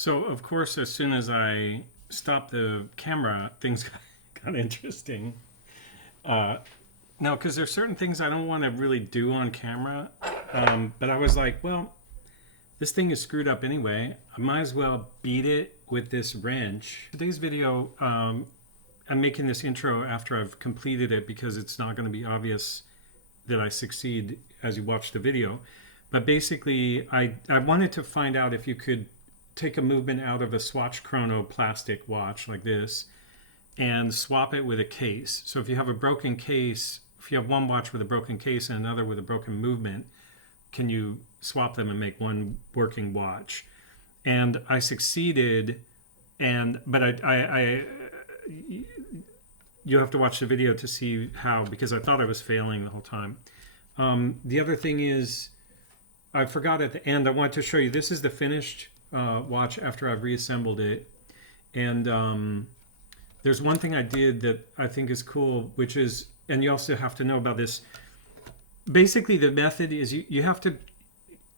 So, of course, as soon as I stopped the camera, things got interesting. Uh, no, because there's certain things I don't want to really do on camera. But I was like, well, this thing is screwed up anyway. I might as well beat it with this wrench. Today's video, I'm making this intro after I've completed it because it's not going to be obvious that I succeed as you watch the video. But basically, I wanted to find out if you could take a movement out of a Swatch Chrono plastic watch like this and swap it with a case. So if you have a broken case, if you have one watch with a broken case and another with a broken movement, can you swap them and make one working watch? And I succeeded, but I you have to watch the video to see how, because I thought I was failing the whole time. The other thing is, I forgot at the end, I wanted to show you, this is the finished watch after I've reassembled it. And there's one thing I did that I think is cool, which is, and you also have to know about this, basically the method is you have to,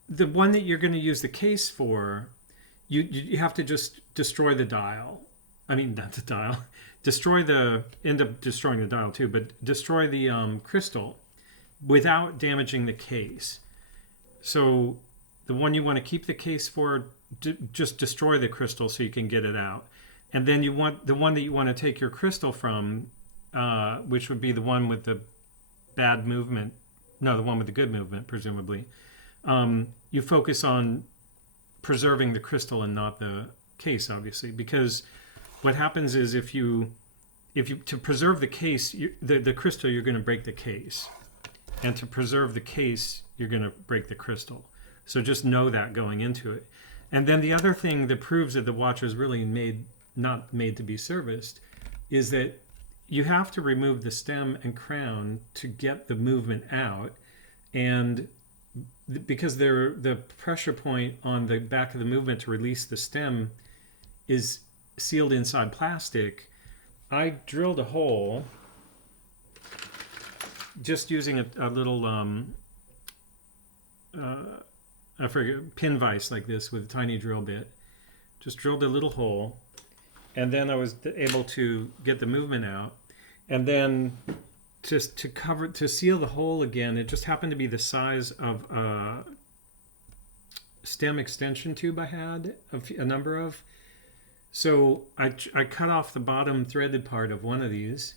the one that you're going to use the case for, you have to just destroy the dial. I mean, not the dial. End up destroying the dial too, but destroy the crystal without damaging the case. So the one you want to keep the case for, just destroy the crystal so you can get it out. And then you want the one that you want to take your crystal from, which would be the one with the bad movement. No, the one with the good movement, presumably. You focus on preserving the crystal and not the case, obviously, because what happens is if you to preserve the case, the crystal, you're going to break the case, and to preserve the case, you're going to break the crystal. So just know that going into it. And then the other thing that proves that the watch is really not made to be serviced is that you have to remove the stem and crown to get the movement out. And because the pressure point on the back of the movement to release the stem is sealed inside plastic, I drilled a hole just using a little I forget, pin vise like this with a tiny drill bit. Just drilled a little hole, and then I was able to get the movement out. And then just to seal the hole again, it just happened to be the size of a stem extension tube I had a number of. So I cut off the bottom threaded part of one of these,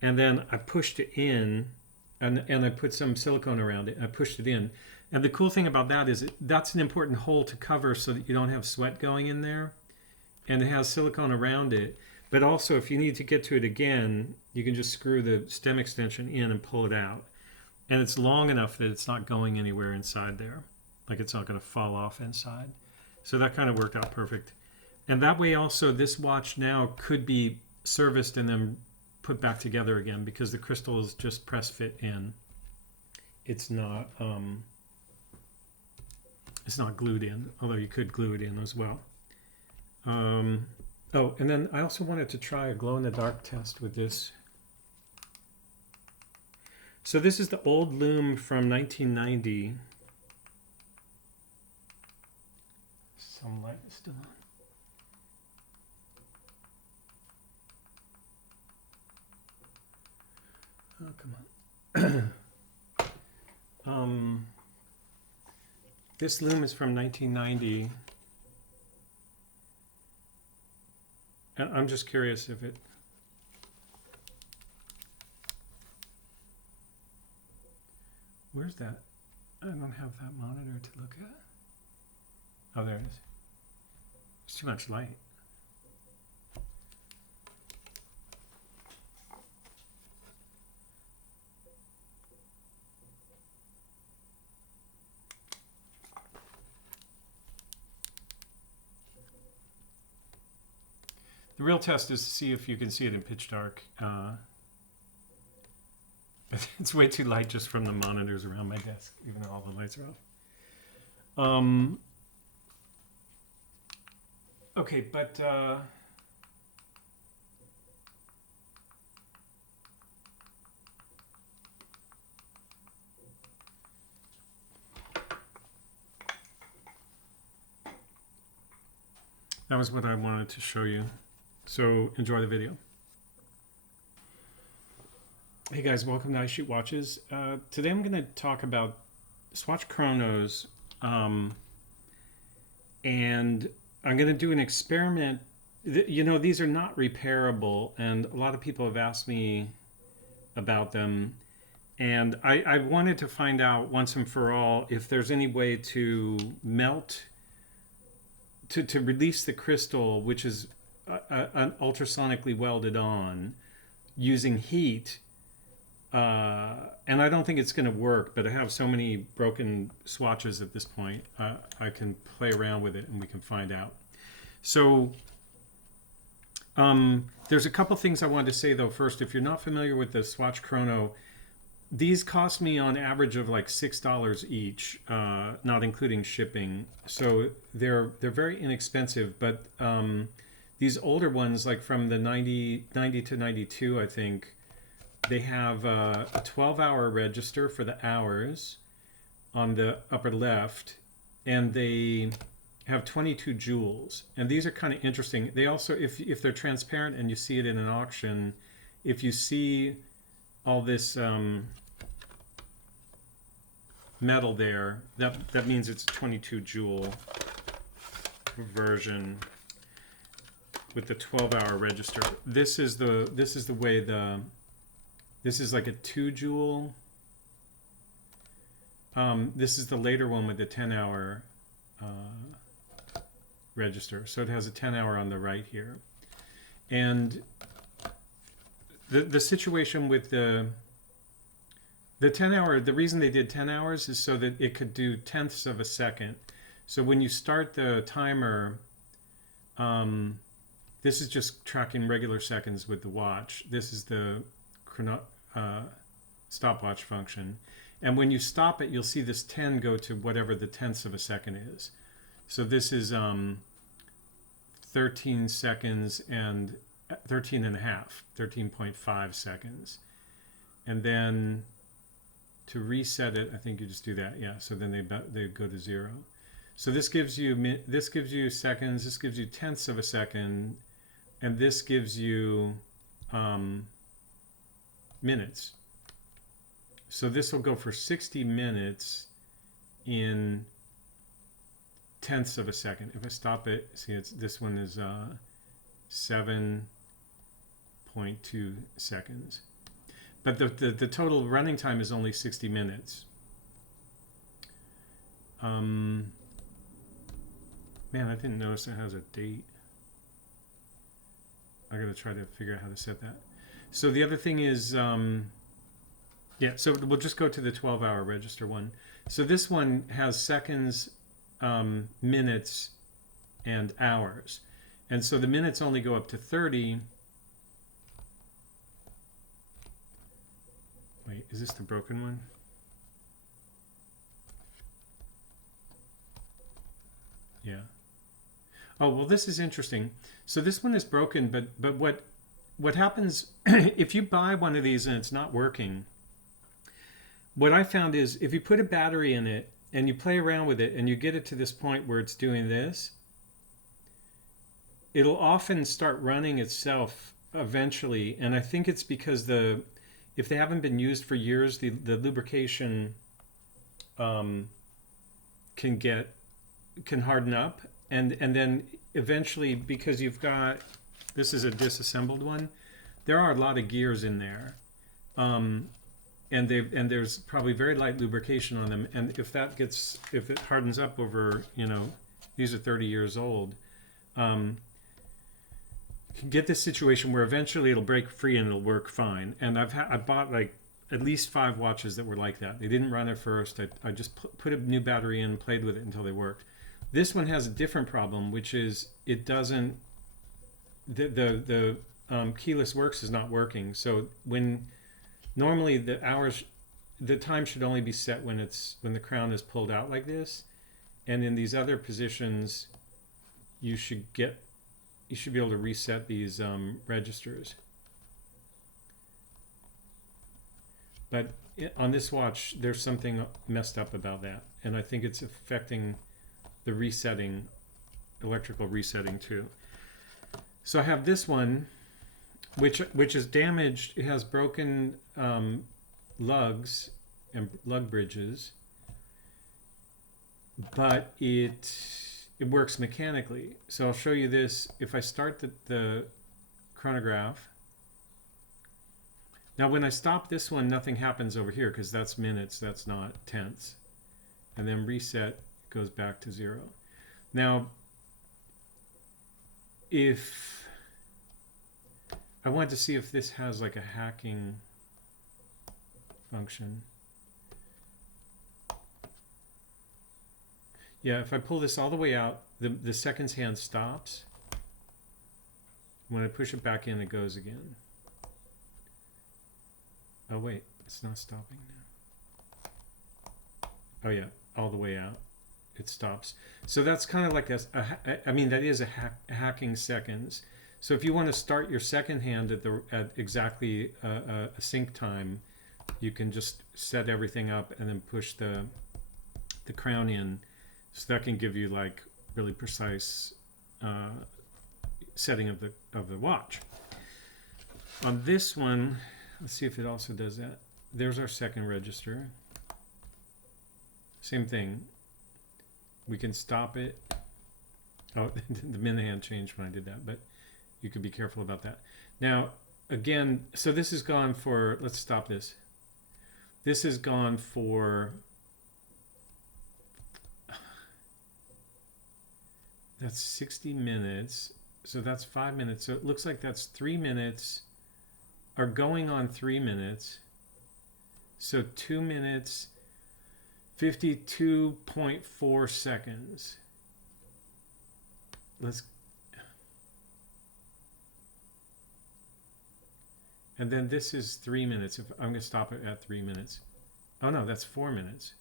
and then I pushed it in, and I put some silicone around it. I pushed it in. And the cool thing about that is that's an important hole to cover so that you don't have sweat going in there. And it has silicone around it. But also, if you need to get to it again, you can just screw the stem extension in and pull it out. And it's long enough that it's not going anywhere inside there. Like it's not going to fall off inside. So that kind of worked out perfect. And that way also, this watch now could be serviced and then put back together again because the crystal is just press fit in. It's not glued in, although you could glue it in as well. Oh, and then I also wanted to try a glow-in-the-dark test with this. So this is the old lume from 1990. Some light is still on. Oh, come on. This lume is from 1990. And I'm just curious if it... Where's that? I don't have that monitor to look at. Oh, there it is. There's too much light. The real test is to see if you can see it in pitch dark. It's way too light just from the monitors around my desk, even though all the lights are off. Okay, but that was what I wanted to show you. So enjoy the video. Hey guys, welcome to I Shoot Watches. Today I'm going to talk about Swatch Chronos, and I'm going to do an experiment. You know, these are not repairable, and a lot of people have asked me about them. And I wanted to find out once and for all if there's any way to melt, to release the crystal, which is ultrasonically welded on, using heat. And I don't think it's going to work, but I have so many broken swatches at this point, I can play around with it and we can find out. So there's a couple things I wanted to say though. First, if you're not familiar with the Swatch Chrono, these cost me on average of like $6 each, not including shipping. So they're very inexpensive, but these older ones, like from the 90 to 92, I think, they have a 12-hour register for the hours on the upper left, and they have 22 joules. And these are kind of interesting. They also, if they're transparent and you see it in an auction, if you see all this metal there, that means it's a 22 joule version with the 12-hour register. This is the way this is like a 2 joule. This is the later one with the 10-hour register. So it has a 10-hour on the right here. And the situation with the 10-hour, the reason they did 10 hours is so that it could do tenths of a second. So when you start the timer, this is just tracking regular seconds with the watch. This is the stopwatch function. And when you stop it, you'll see this 10 go to whatever the tenths of a second is. So this is 13 seconds and 13 and a half, 13.5 seconds. And then to reset it, I think you just do that. Yeah, so then they go to 0. So this gives you seconds, this gives you tenths of a second, and this gives you minutes. So this will go for 60 minutes in tenths of a second. If I stop it, see, this one is 7.2 seconds. But the total running time is only 60 minutes. Man, I didn't notice it has a date. I gotta try to figure out how to set that. So the other thing is, yeah, so we'll just go to the 12-hour register one. So this one has seconds, minutes, and hours. And so the minutes only go up to 30. Wait, is this the broken one? Yeah. Oh, well, this is interesting. So this one is broken, but what happens if you buy one of these and it's not working? What I found is if you put a battery in it and you play around with it and you get it to this point where it's doing this, it'll often start running itself eventually. And I think it's because if they haven't been used for years, the lubrication can harden up, and then eventually, because you've got, this is a disassembled one, there are a lot of gears in there, and there's probably very light lubrication on them, and if it hardens up over, you know, these are 30 years old, you can get this situation where eventually it'll break free and it'll work fine. And I bought like at least 5 watches that were like that. They didn't run at first. I just put a new battery in, played with it until they worked. This one has a different problem, which is it doesn't, the keyless works is not working. So when normally the time should only be set when the crown is pulled out like this, and in these other positions, you should be able to reset these registers. But on this watch, there's something messed up about that, and I think it's affecting the resetting electrical resetting too. So I have this one, which is damaged. It has broken lugs and lug bridges, but it works mechanically. So I'll show you this. If I start the chronograph. Now when I stop this one, nothing happens over here because that's minutes, that's not tenths. And then reset goes back to 0. Now, if I want to see if this has like a hacking function. Yeah, if I pull this all the way out, the seconds hand stops. When I push it back in, it goes again. Oh wait, it's not stopping now. Oh yeah, all the way out, it stops. So that's kind of like I mean, that is a hacking seconds. So if you want to start your second hand at exactly a sync time, you can just set everything up and then push the crown in. So that can give you like really precise setting of the watch. On this one, let's see if it also does that. There's our second register. Same thing. We can stop it. Oh, the minute hand changed when I did that, but you could be careful about that. Now, again, so this has gone for, let's stop this. This has gone for, that's 60 minutes. So that's 5 minutes. So it looks like that's 3 minutes are going on 3 minutes. So 2 minutes, 52.4 seconds. And then this is 3 minutes. If I'm going to stop it at 3 minutes. Oh no, that's 4 minutes.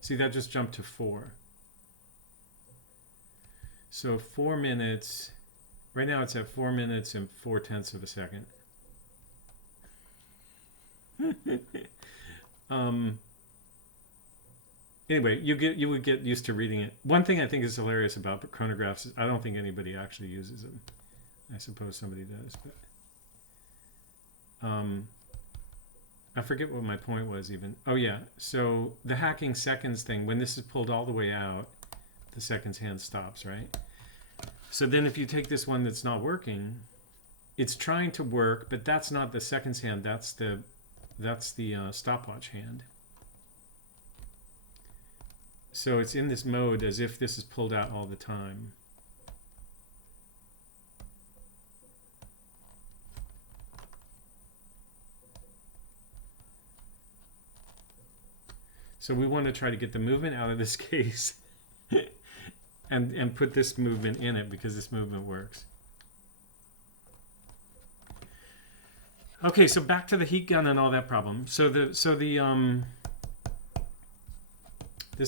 See, that just jumped to 4. So 4 minutes. Right now it's at 4 minutes and 4/10 of a second. Anyway, you would get used to reading it. One thing I think is hilarious about chronographs is I don't think anybody actually uses them. I suppose somebody does, but I forget what my point was even. Oh yeah, so the hacking seconds thing, when this is pulled all the way out, the seconds hand stops, right? So then if you take this one that's not working, it's trying to work, but that's not the seconds hand, that's the stopwatch hand. So it's in this mode as if this is pulled out all the time. So we want to try to get the movement out of this case and put this movement in it because this movement works. Okay, so back to the heat gun and all that problem. So this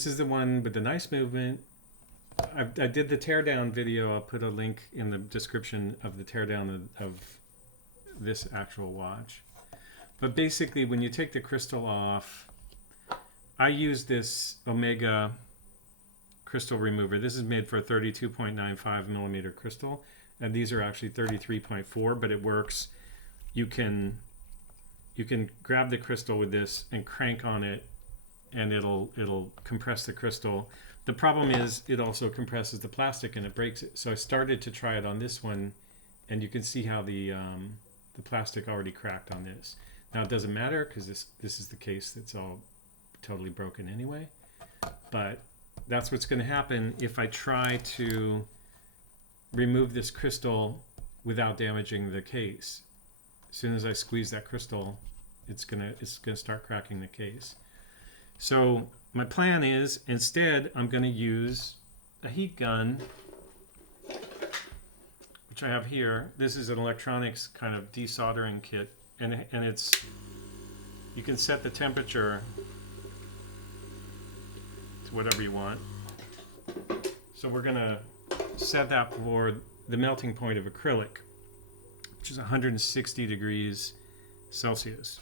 is the one with the nice movement. I did the teardown video. I'll put a link in the description of the teardown of this actual watch. But basically, when you take the crystal off, I use this Omega crystal remover. This is made for a 32.95 millimeter crystal, and these are actually 33.4, but it works. You can grab the crystal with this and crank on it, and it'll compress the crystal. The problem is it also compresses the plastic and it breaks it. So I started to try it on this one, and you can see how the plastic already cracked on this. Now it doesn't matter because this is the case that's all totally broken anyway. But that's what's going to happen if I try to remove this crystal without damaging the case. As soon as I squeeze that crystal, it's gonna start cracking the case. So my plan is, instead, I'm going to use a heat gun, which I have here. This is an electronics kind of desoldering kit, and it's, you can set the temperature to whatever you want. So we're going to set that for the melting point of acrylic, which is 160 degrees Celsius.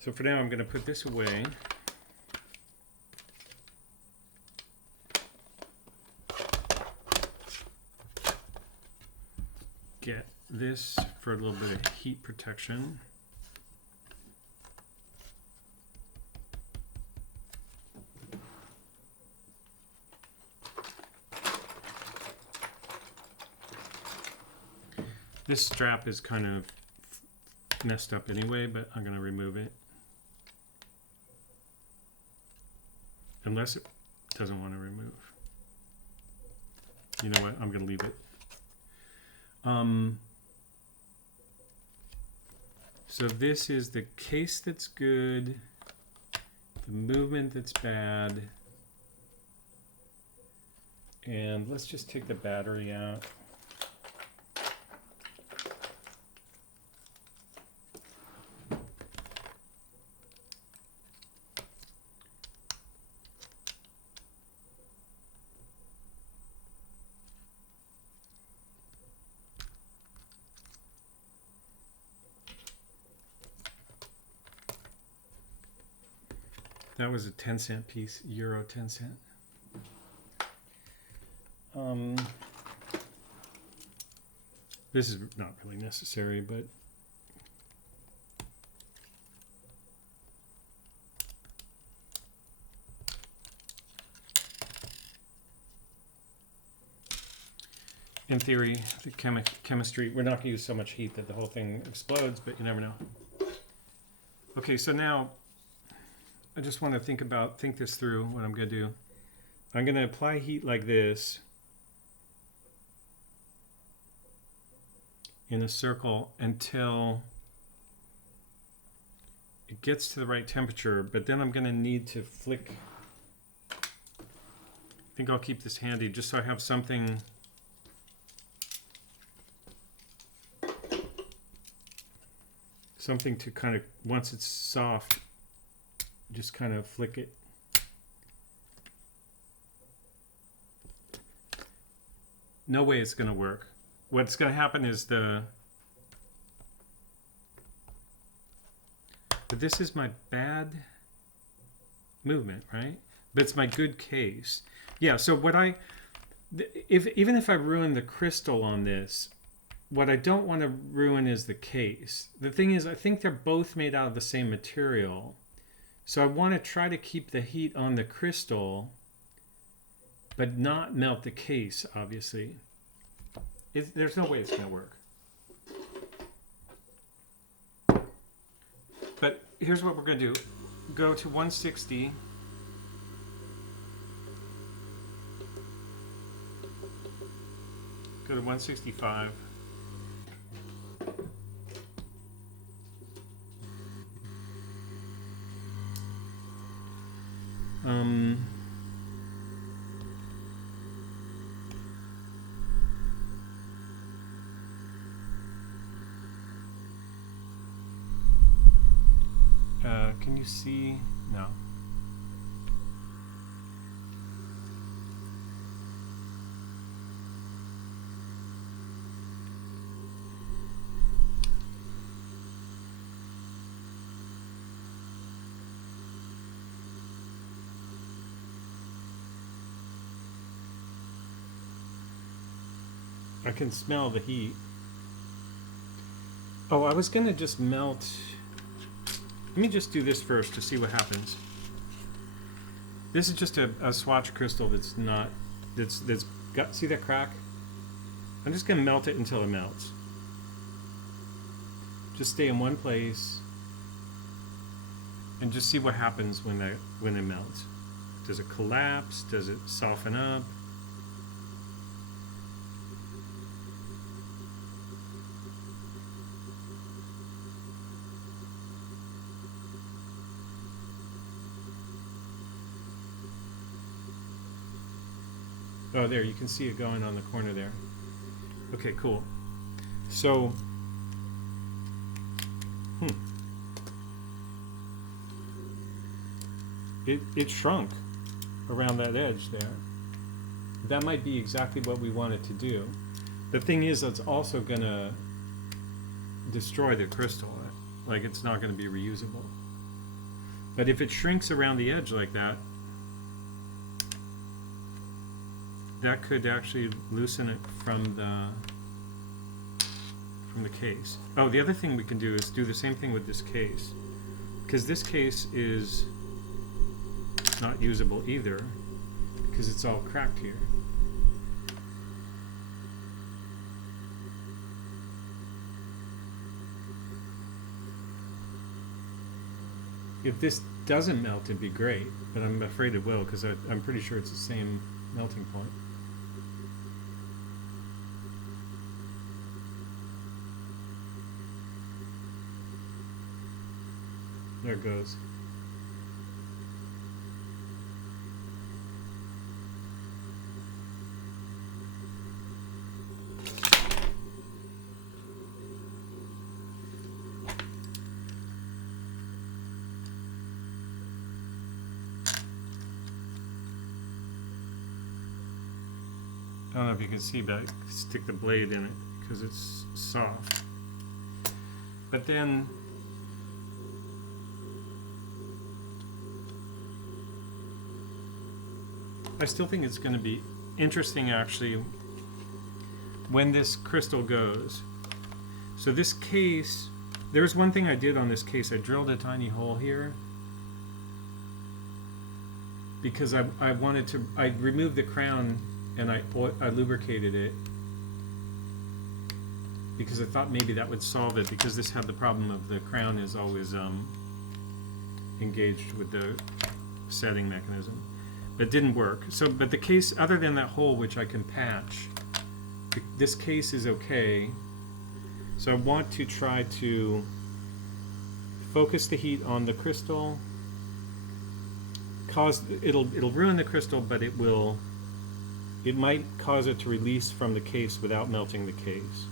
So for now, I'm going to put this away. get this for a little bit of heat protection. This strap is kind of messed up anyway, but I'm going to remove it. Unless it doesn't want to remove. You know what? I'm going to leave it. So this is the case that's good, the movement that's bad, and let's just take the battery out. That was a 10-cent piece, euro 10 cent. This is not really necessary, but in theory, the chemistry, we're not going to use so much heat that the whole thing explodes, but you never know. Okay, so now I just want to think this through, what I'm going to do. I'm going to apply heat like this in a circle until it gets to the right temperature, but then I'm going to need to flick. I think I'll keep this handy just so I have something to kind of, once it's soft, just kind of flick it. No way it's going to work. What's going to happen is but this is my bad movement, right? But it's my good case. Yeah, so even if I ruin the crystal on this, what I don't want to ruin is the case. The thing is, I think they're both made out of the same material. So I want to try to keep the heat on the crystal, but not melt the case, obviously. There's no way it's going to work. But here's what we're going to do. Go to 160. Go to 165. Can you see? No. I can smell the heat. Oh, I was gonna just melt. Let me just do this first to see what happens. This is just a Swatch crystal that's got, see that crack? I'm just gonna melt it until it melts. Just stay in one place and just see what happens when it melts. Does it collapse? Does it soften up? Oh, there, you can see it going on the corner there. Okay, cool. So, it shrunk around that edge there. That might be exactly what we want it to do. The thing is, it's also gonna destroy the crystal. Like, it's not gonna be reusable. But if it shrinks around the edge like that, that could actually loosen it from from the case. Oh, the other thing we can do is do the same thing with this case, because this case is not usable either, because it's all cracked here. If this doesn't melt, it'd be great, but I'm afraid it will, because I'm pretty sure it's the same melting point. There it goes. I don't know if you can see, but I stick the blade in it because it's soft. But then I still think it's going to be interesting actually when this crystal goes. So this case, there's one thing I did on this case. I drilled a tiny hole here because I wanted to, I removed the crown and I lubricated it because I thought maybe that would solve it, because this had the problem of the crown is always engaged with the setting mechanism. But it didn't work. So, but the case, other than that hole which I can patch, this case is okay. So I want to try to focus the heat on the crystal. It'll ruin the crystal, but it might cause it to release from the case without melting the case.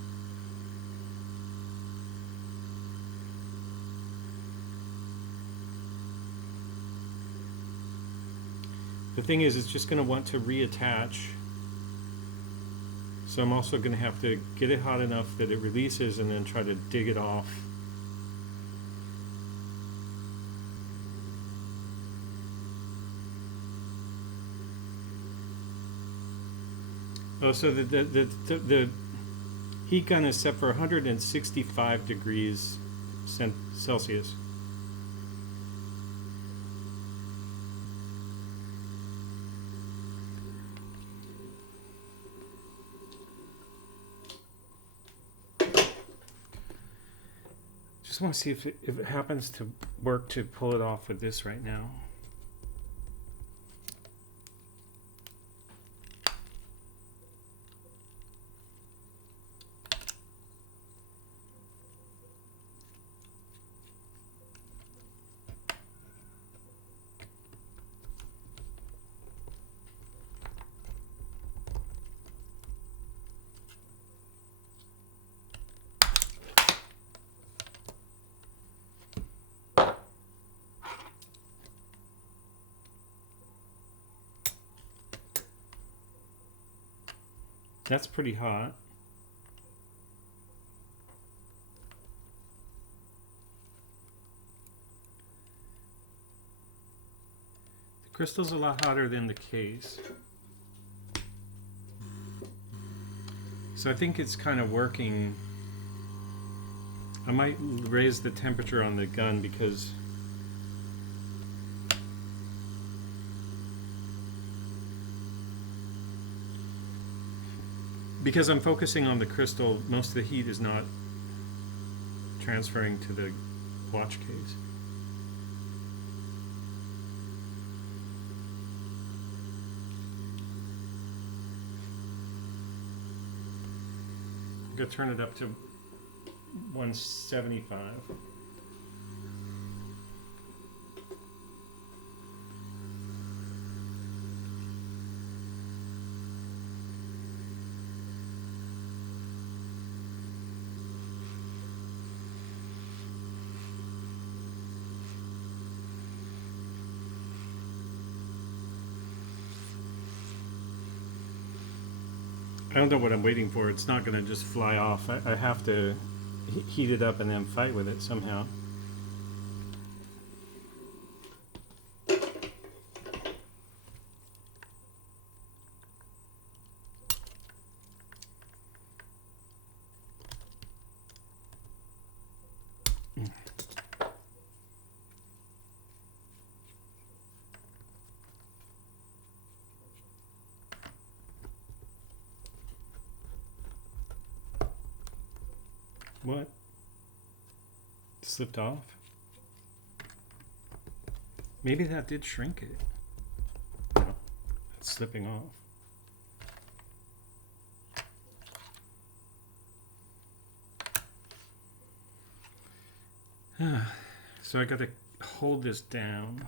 The thing is, it's just going to want to reattach. So I'm also going to have to get it hot enough that it releases and then try to dig it off. Oh, so the heat gun is set for 165 degrees Celsius. Just want to see if it happens to work to pull it off with this right now. That's pretty hot. The crystal's a lot hotter than the case. So I think it's kind of working. I might raise the temperature on the gun because I'm focusing on the crystal, most of the heat is not transferring to the watch case. I'm going to turn it up to 175. I don't know what I'm waiting for. It's not going to just fly off. I have to heat it up and then fight with it somehow. What? Slipped off? Maybe that did shrink it. No, it's slipping off. So I got to hold this down.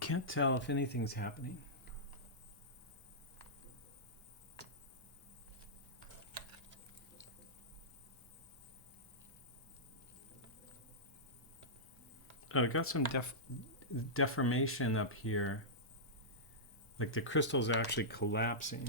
Can't tell if anything's happening. Oh, I got some deformation up here. Like the crystal's actually collapsing.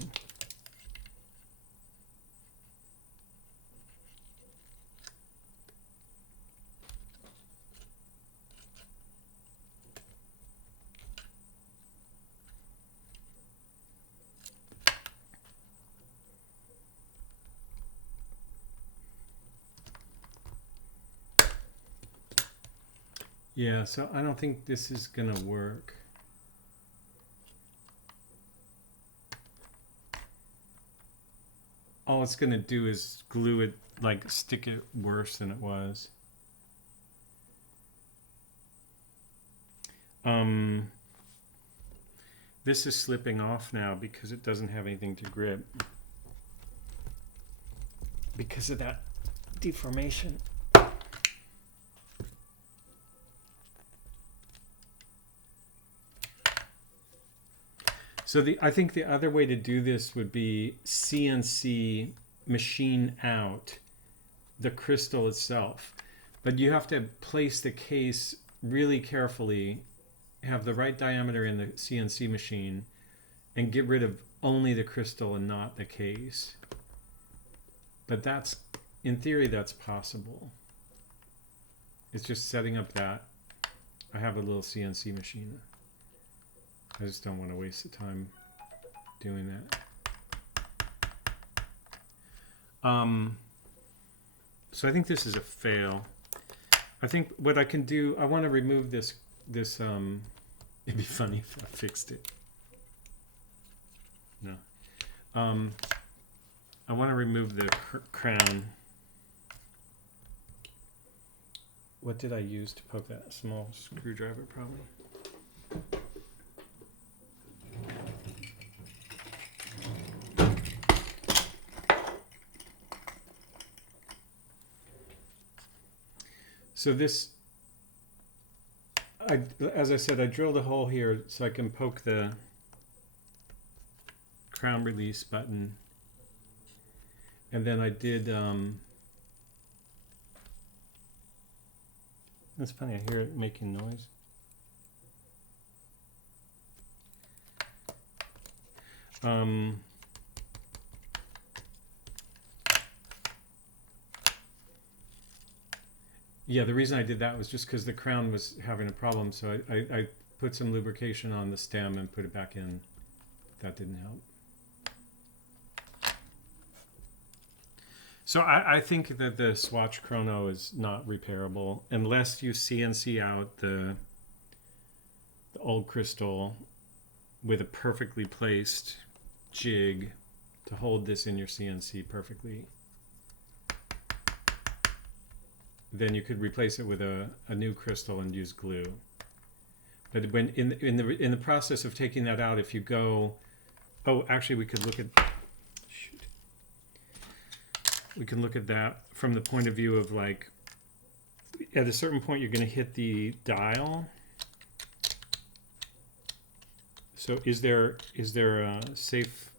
Yeah, so I don't think this is gonna work. All it's gonna do is glue it, like stick it worse than it was. This is slipping off now because it doesn't have anything to grip. Because of that deformation. So I think the other way to do this would be CNC machine out the crystal itself. But you have to place the case really carefully, have the right diameter in the CNC machine, and get rid of only the crystal and not the case. But that's, in theory, that's possible. It's just setting up that. I have a little CNC machine. I just don't want to waste the time doing that. So I think this is a fail. I think what I can do, I want to remove this, it'd be funny if I fixed it. No. I want to remove the crown. What did I use to poke that? Small screwdriver, probably. So this, as I said, I drilled a hole here so I can poke the crown release button. And then I did, that's funny, I hear it making noise. Yeah, the reason I did that was just because the crown was having a problem, so I put some lubrication on the stem and put it back in. That didn't help. So I think that the Swatch Chrono is not repairable unless you CNC out the old crystal with a perfectly placed jig to hold this in your CNC perfectly. Then you could replace it with a new crystal and use glue. But when in the process of taking that out, if you go, oh, actually we could look at, shoot, we can look at that from the point of view of like, at a certain point you're going to hit the dial. So is there a safe?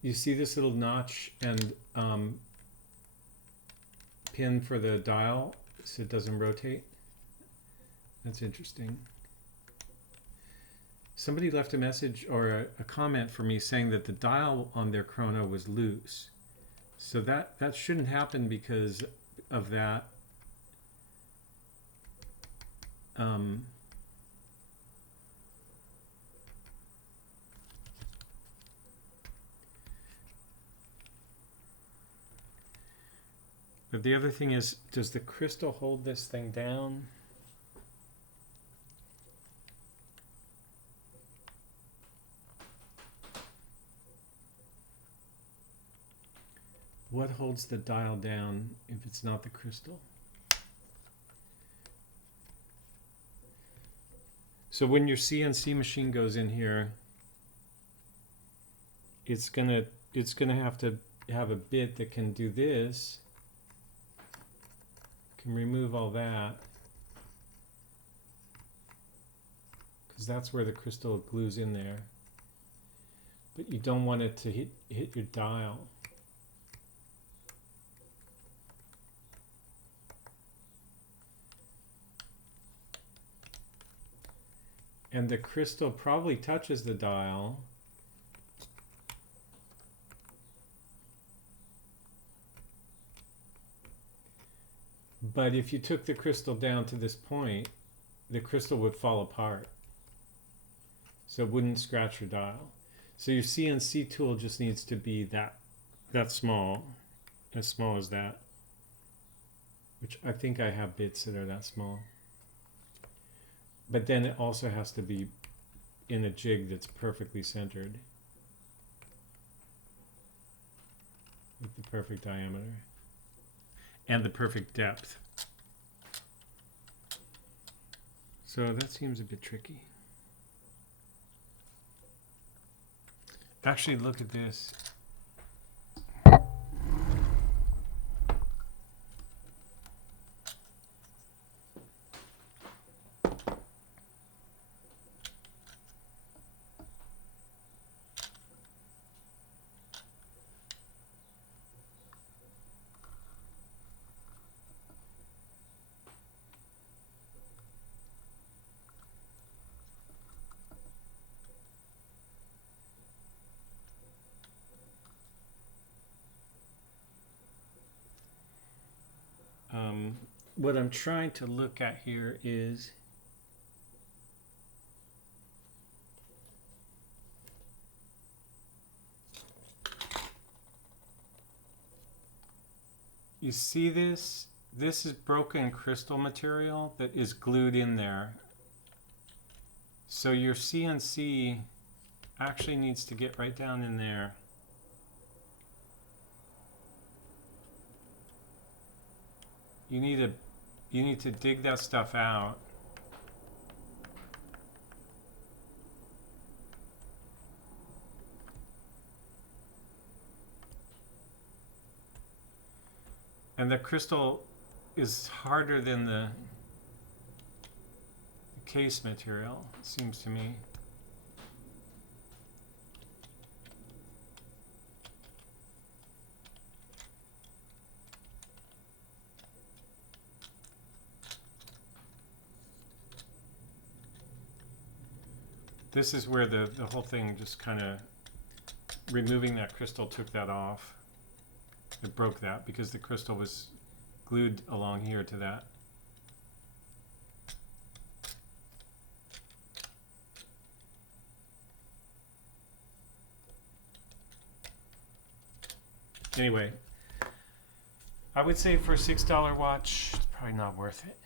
You see this little notch and pin for the dial so it doesn't rotate? That's interesting. Somebody left a message or a comment for me saying that the dial on their chrono was loose. So that shouldn't happen because of that. But the other thing is, does the crystal hold this thing down? What holds the dial down if it's not the crystal? So when your CNC machine goes in here, it's gonna have to have a bit that can do this, can remove all that, because that's where the crystal glues in there. But you don't want it to hit your dial. And the crystal probably touches the dial. But if you took the crystal down to this point, the crystal would fall apart. So it wouldn't scratch your dial. So your CNC tool just needs to be that small, as small as that. Which I think I have bits that are that small. But then it also has to be in a jig that's perfectly centered with the perfect diameter and the perfect depth. So that seems a bit tricky. Actually, look at this. What I'm trying to look at here is you see this? This is broken crystal material that is glued in there. So your CNC actually needs to get right down in there. You need to dig that stuff out. And the crystal is harder than the case material, it seems to me. This is where the whole thing just kind of, removing that crystal took that off. It broke that because the crystal was glued along here to that. Anyway, I would say for a $6 watch, it's probably not worth it.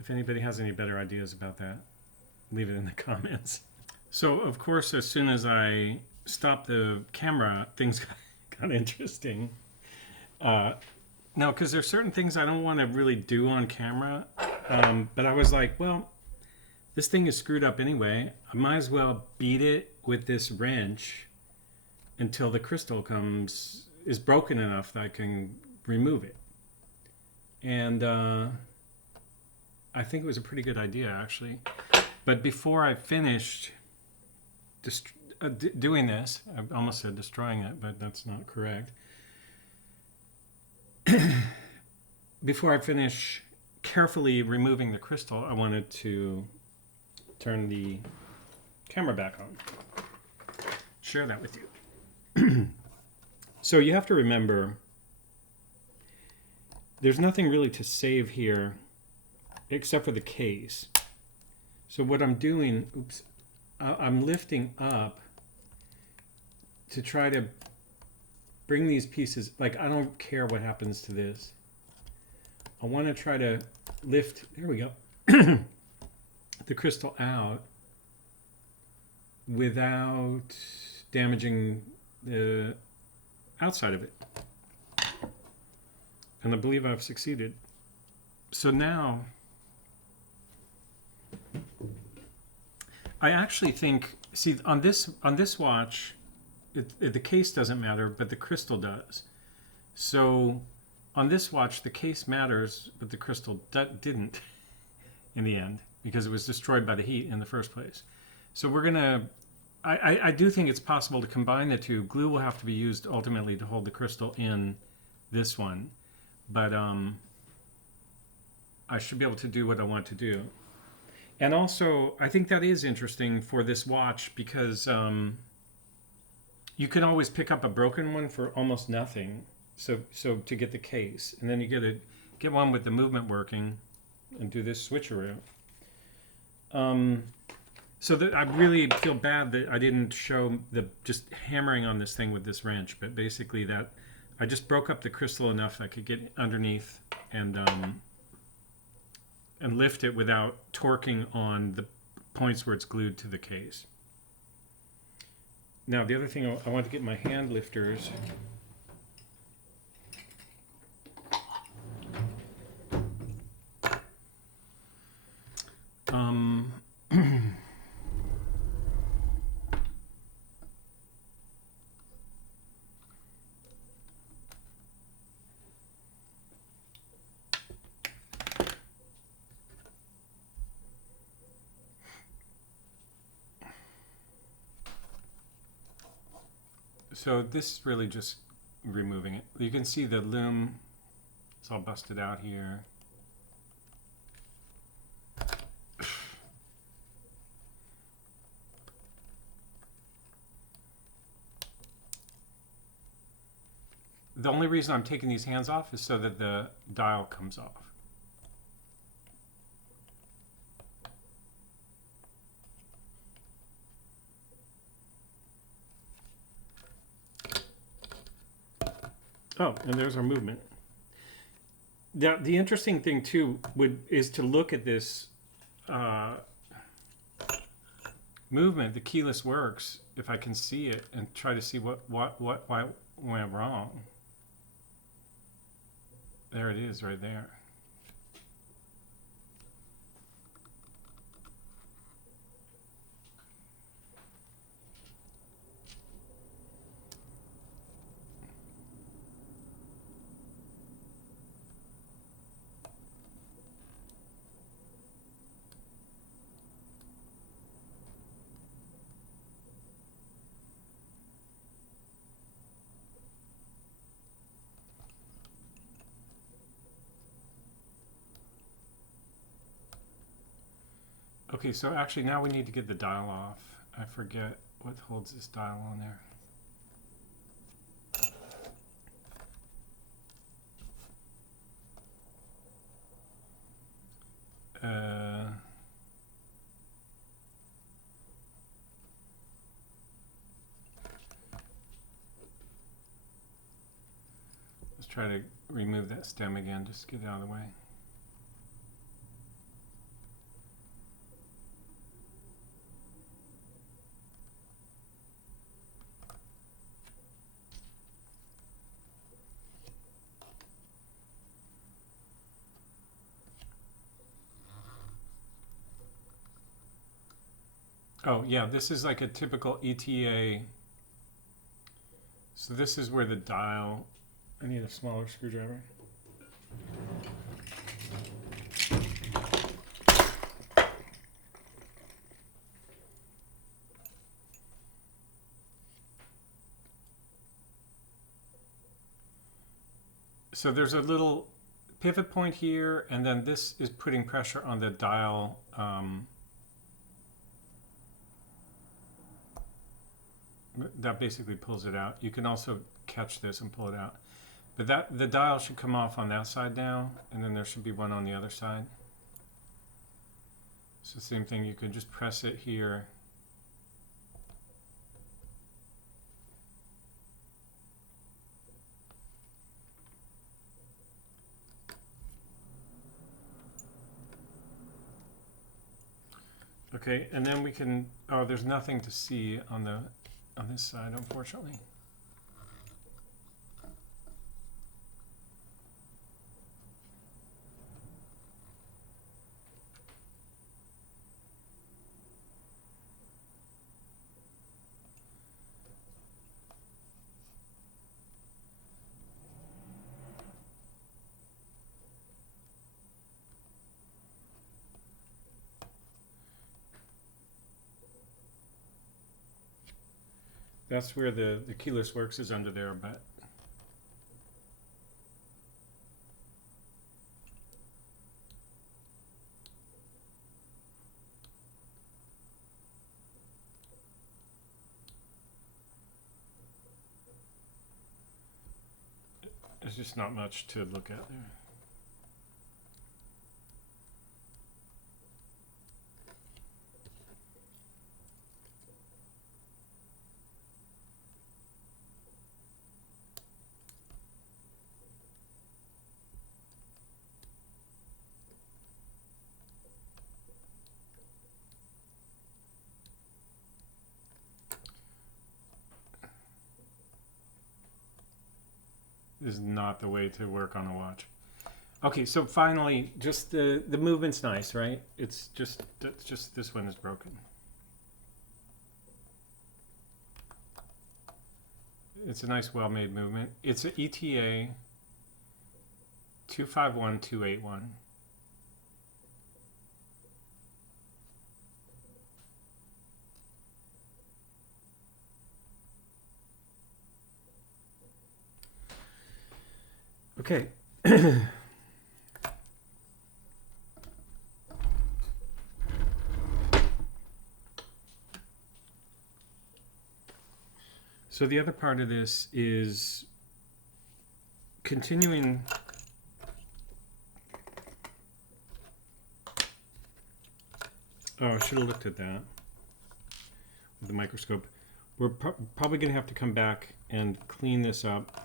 If anybody has any better ideas about that, leave it in the comments. So, of course, as soon as I stopped the camera, things got interesting. No, because there's certain things I don't want to really do on camera. But I was like, well, this thing is screwed up anyway. I might as well beat it with this wrench until the crystal is broken enough that I can remove it. And I think it was a pretty good idea, actually. But before I finished doing this, I almost said destroying it, but that's not correct. Before I finish carefully removing the crystal, I wanted to turn the camera back on. Share that with you. So you have to remember, there's nothing really to save here except for the case. So what I'm doing, I'm lifting up to try to bring these pieces, like I don't care what happens to this. I want to try to lift, there we go, the crystal out without damaging the outside of it. And I believe I've succeeded. So now, I actually think, see, on this watch, the case doesn't matter, but the crystal does. So on this watch, the case matters, but the crystal didn't in the end, because it was destroyed by the heat in the first place. So we're gonna, I do think it's possible to combine the two. Glue will have to be used ultimately to hold the crystal in this one, but I should be able to do what I want to do. And also, I think that is interesting for this watch because you can always pick up a broken one for almost nothing. So to get the case, and then you get one with the movement working, and do this switcheroo. So that I really feel bad that I didn't show the just hammering on this thing with this wrench, but basically that I just broke up the crystal enough I could get underneath and lift it without torquing on the points where it's glued to the case. Now the other thing, I want to get my hand lifters. So this is really just removing it. You can see the lume, it's all busted out here. The only reason I'm taking these hands off is so that the dial comes off. Oh, and there's our movement. The interesting thing too is to look at this movement, the keyless works, if I can see it, and try to see why went wrong. There it is, right there. Okay, so actually now we need to get the dial off. I forget what holds this dial on there. Let's try to remove that stem again, just get it out of the way. Oh yeah, this is like a typical ETA. So this is where the dial, I need a smaller screwdriver. So there's a little pivot point here, and then this is putting pressure on the dial. That basically pulls it out. You can also catch this and pull it out. But the dial should come off on that side now, and then there should be one on the other side. So same thing, you can just press it here. Okay, and then we can, oh, there's nothing to see on this side, unfortunately. That's where the keyless works is under there, but there's just not much to look at there. Is not the way to work on a watch. Okay, so finally, just the movement's nice, right? It's just this one is broken. It's a nice, well-made movement. It's an ETA 251281. Okay. So the other part of this is continuing. Oh, I should have looked at that with the microscope. We're probably going to have to come back and clean this up.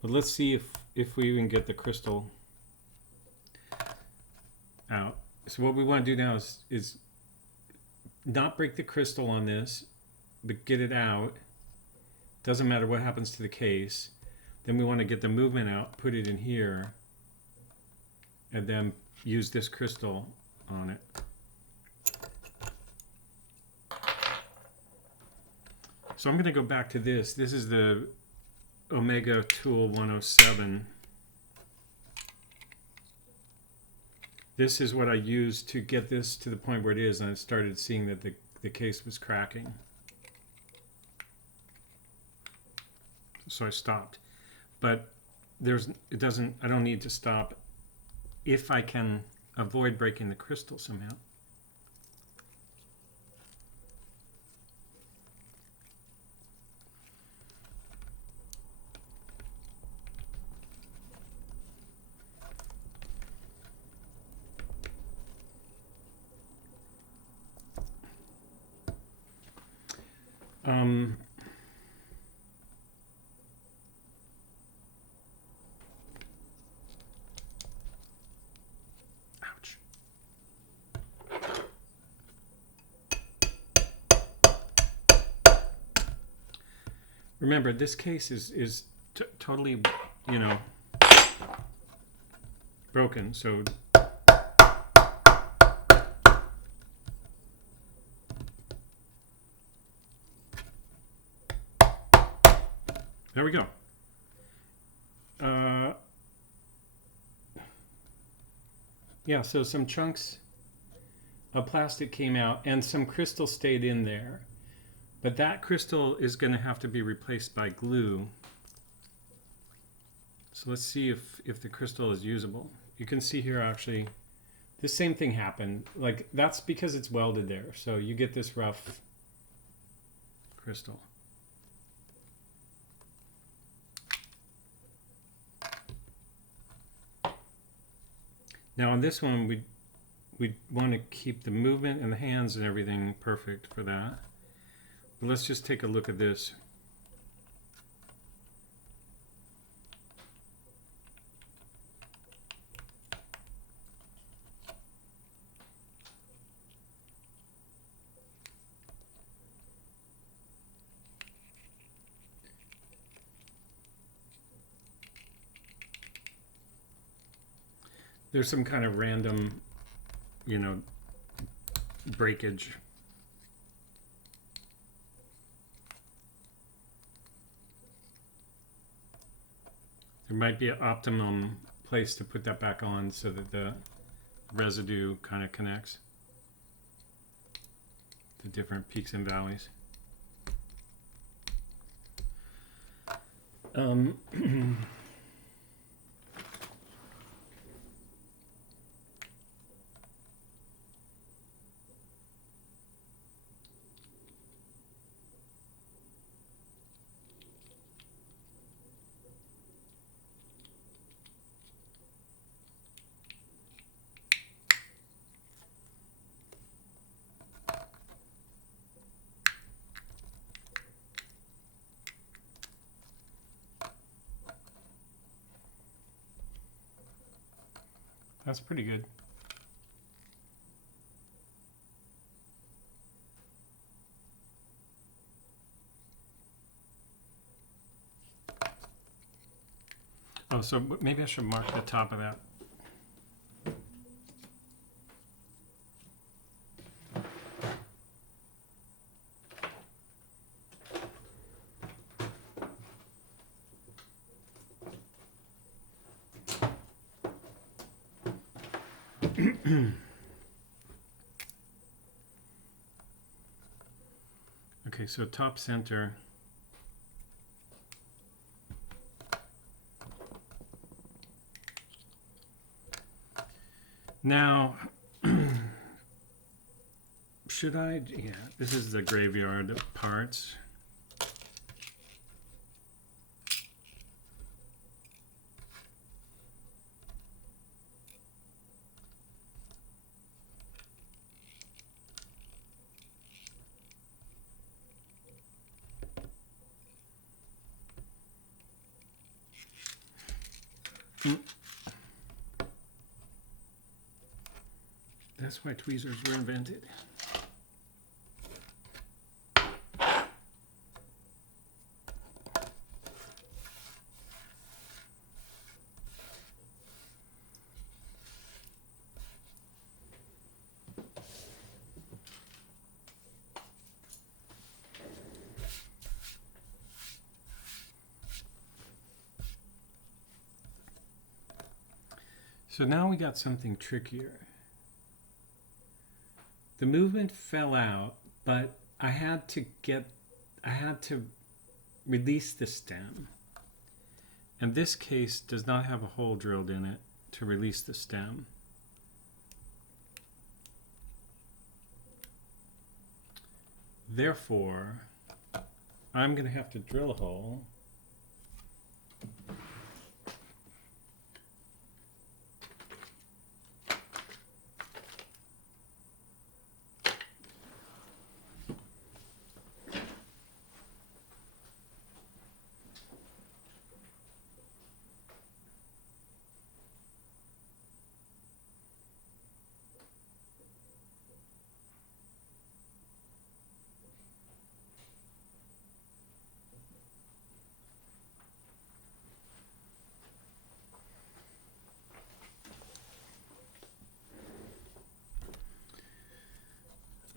But let's see if we even get the crystal out. So what we want to do now is not break the crystal on this, but get it out. Doesn't matter what happens to the case. Then we want to get the movement out, put it in here, and then use this crystal on it. So I'm going to go back to this. This is the Omega Tool 107. This is what I used to get this to the point where it is, and I started seeing that the case was cracking. So I stopped. But I don't need to stop if I can avoid breaking the crystal somehow. Ouch. Remember, this case is totally, you know, broken, so there we go. Yeah, so some chunks of plastic came out and some crystal stayed in there. But that crystal is going to have to be replaced by glue. So let's see if the crystal is usable. You can see here actually, the same thing happened. Like that's because it's welded there. So you get this rough crystal. Now on this one, we want to keep the movement and the hands and everything perfect for that. But let's just take a look at this. There's some kind of random, you know, breakage. There might be an optimum place to put that back on so that the residue kind of connects the different peaks and valleys. That's pretty good. Oh, so maybe I should mark the top of that. Okay, so top center. Now, should I? Yeah, this is the graveyard parts. That's why tweezers were invented. So now we got something trickier. The movement fell out, but I had to release the stem. And this case does not have a hole drilled in it to release the stem. Therefore, I'm going to have to drill a hole.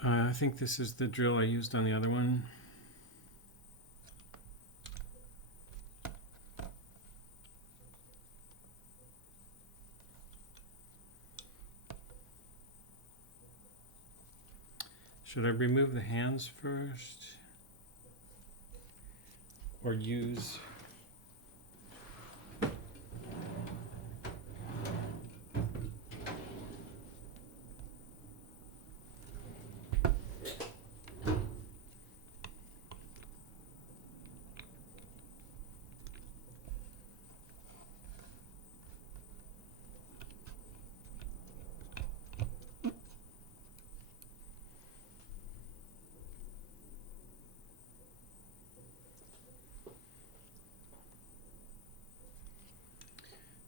I think this is the drill I used on the other one. Should I remove the hands first? Or use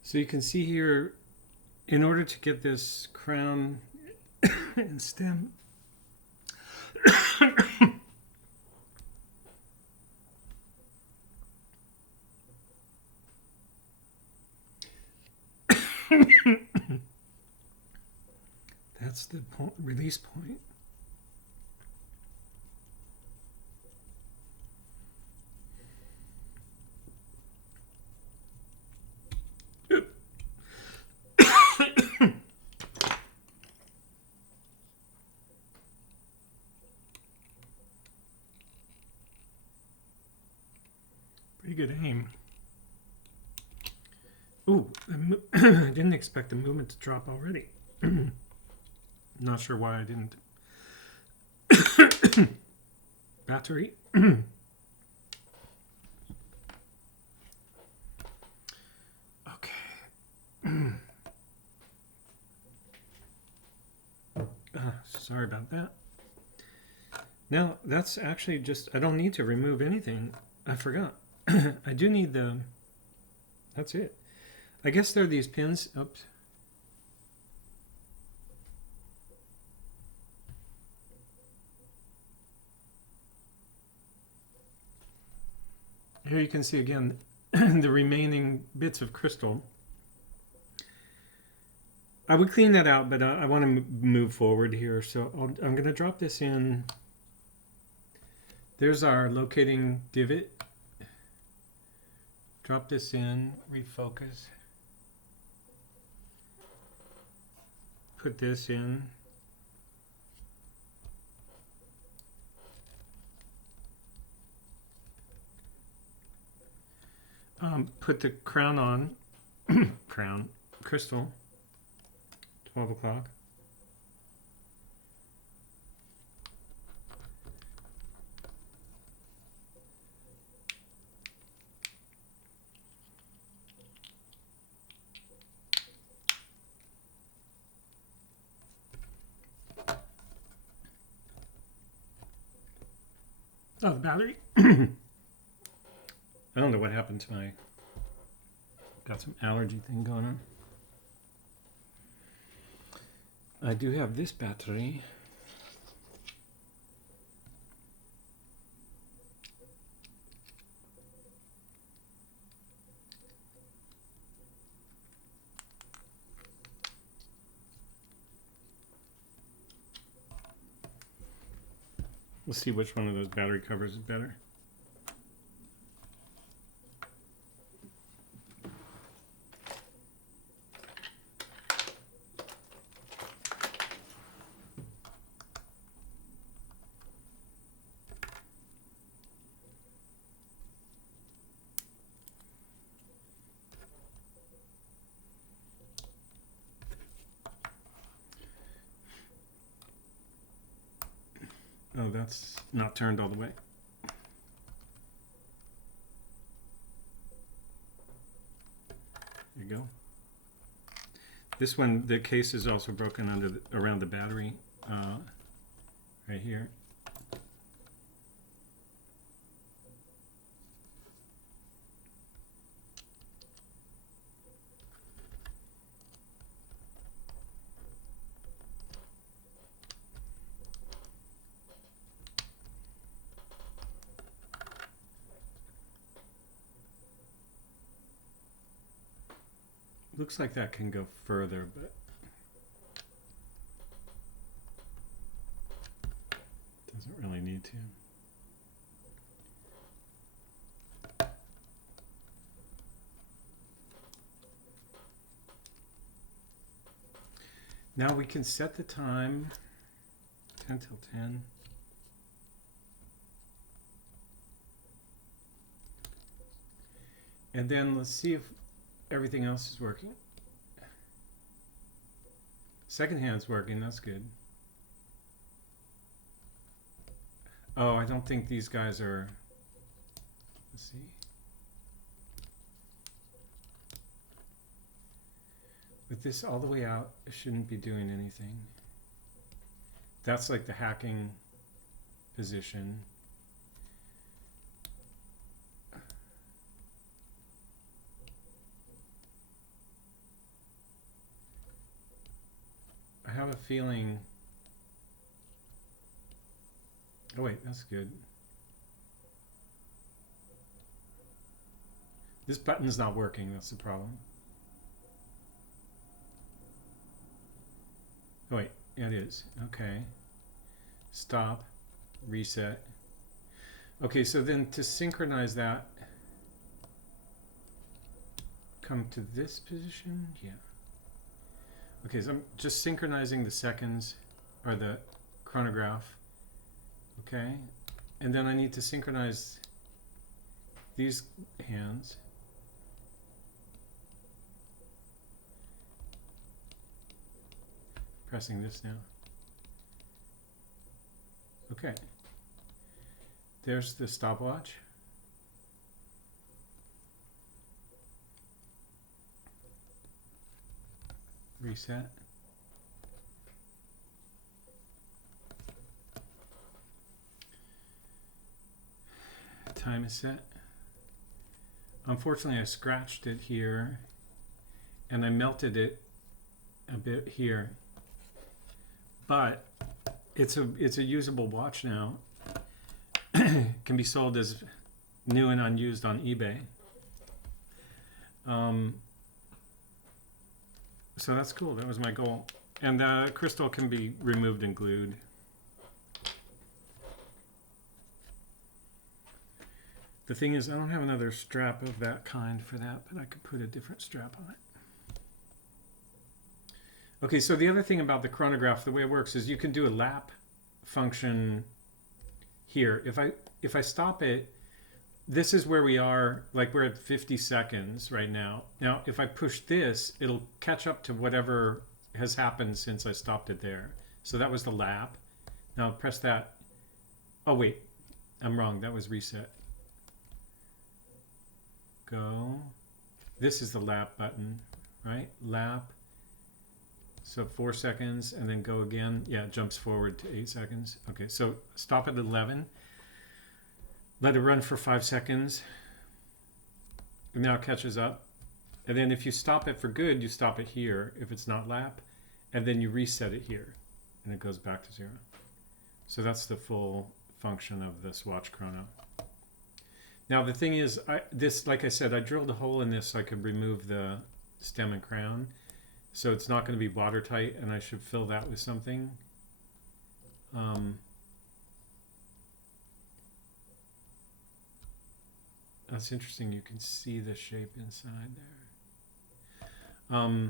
So you can see here, in order to get this crown and stem, that's the release point. Pretty good aim. Ooh, I didn't expect the movement to drop already. Not sure why I didn't. Battery. Okay. Sorry about that. Now, that's actually just, I don't need to remove anything. I forgot. I do need the, that's it. I guess there are these pins. Oops. Here you can see again the remaining bits of crystal. I would clean that out, but I want to move forward here. So I'm going to drop this in. There's our locating divot. Drop this in, refocus. Put this in. Put the crown on. Crown. Crystal. 12 o'clock. Oh, the battery. I don't know what happened to my, got some allergy thing going on. I do have this battery. We'll see which one of those battery covers is better. Oh, that's not turned all the way. There you go. This one, the case is also broken under around the battery, right here. Looks like that can go further, but doesn't really need to. Now we can set the time, 10 till 10. And then let's see if everything else is working. Second hand's working, that's good. Oh, I don't think these guys are, let's see. With this all the way out, it shouldn't be doing anything. That's like the hacking position. have a feeling. Oh wait, that's good. This button's not working, that's the problem. Oh wait, yeah, it is. Okay. Stop, reset. Okay, so then to synchronize that, come to this position, yeah. Okay, so I'm just synchronizing the seconds, or the chronograph. Okay, and then I need to synchronize these hands. Pressing this now. Okay, there's the stopwatch. Reset. Time is set. Unfortunately, I scratched it here and I melted it a bit here, but it's a usable watch now. Can be sold as new and unused on eBay. So that's cool. That was my goal. And the crystal can be removed and glued. The thing is, I don't have another strap of that kind for that, but I could put a different strap on it. Okay, so the other thing about the chronograph, the way it works is you can do a lap function here. If I stop it, this is where we are, like we're at 50 seconds right now. Now, if I push this, it'll catch up to whatever has happened since I stopped it there. So that was the lap. Now press that. Oh wait, I'm wrong. That was reset. Go. This is the lap button, right? Lap. So 4 seconds and then go again. Yeah, it jumps forward to 8 seconds. Okay, so stop at 11. Let it run for 5 seconds. And now it catches up. And then if you stop it for good, you stop it here if it's not lap. And then you reset it here. And it goes back to 0. So that's the full function of the Swatch Chrono. Now the thing is, like I said, I drilled a hole in this so I could remove the stem and crown. So it's not going to be watertight, and I should fill that with something. That's interesting. You can see the shape inside there.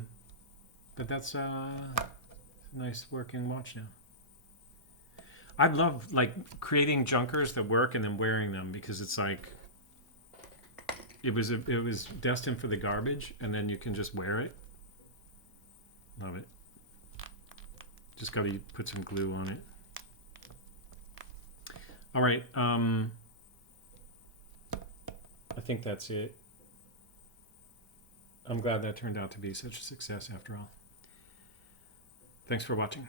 But that's a nice working watch now. I love like creating junkers that work and then wearing them, because it's like it was destined for the garbage, and then you can just wear it. Love it. Just got to put some glue on it. All right. I think that's it. I'm glad that turned out to be such a success after all. Thanks for watching.